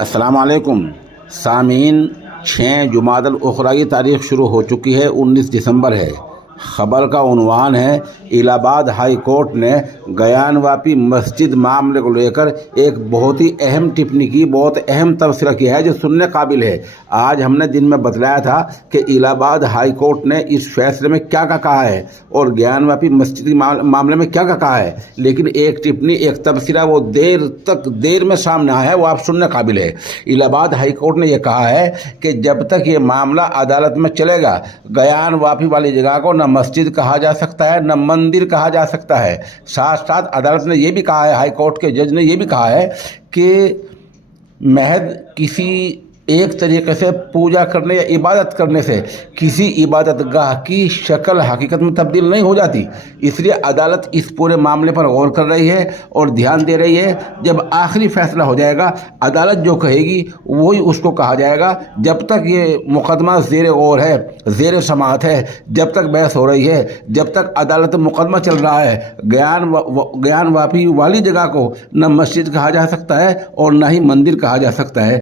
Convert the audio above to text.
السلام علیکم سامعین، 6 جمادی الاخرہ کی تاریخ شروع ہو چکی ہے، 19 دسمبر ہے۔ خبر کا عنوان ہے الہ آباد ہائی کورٹ نے گیان واپی مسجد معاملے کو لے کر ایک بہت ہی اہم ٹپنی کی، بہت اہم تبصرہ کیا ہے جو سننے قابل ہے۔ آج ہم نے دن میں بتلایا تھا کہ الہ آباد ہائی کورٹ نے اس فیصلے میں کیا کہا ہے اور گیان واپی مسجد کے معاملے میں کیا کہا ہے، لیکن ایک ٹپنی، ایک تبصرہ وہ دیر میں سامنے آیا ہے، وہ آپ سننے قابل ہے۔ الہ آباد ہائی کورٹ نے یہ کہا ہے کہ جب تک یہ معاملہ عدالت میں چلے گا، گیان واپی والی جگہ کو نہ مسجد کہا جا سکتا ہے، نہ مندر کہا جا سکتا ہے۔ ساتھ ساتھ عدالت نے یہ بھی کہا ہے، ہائی کورٹ کے جج نے یہ بھی کہا ہے کہ محض کسی ایک طریقے سے پوجا کرنے یا عبادت کرنے سے کسی عبادت گاہ کی شکل حقیقت میں تبدیل نہیں ہو جاتی۔ اس لیے عدالت اس پورے معاملے پر غور کر رہی ہے اور دھیان دے رہی ہے۔ جب آخری فیصلہ ہو جائے گا، عدالت جو کہے گی وہی اس کو کہا جائے گا۔ جب تک یہ مقدمہ زیر غور ہے، زیر سماعت ہے، جب تک بحث ہو رہی ہے، جب تک عدالت مقدمہ چل رہا ہے، گیان واپی والی جگہ کو نہ مسجد کہا جا سکتا ہے اور نہ ہی مندر کہا جا سکتا ہے۔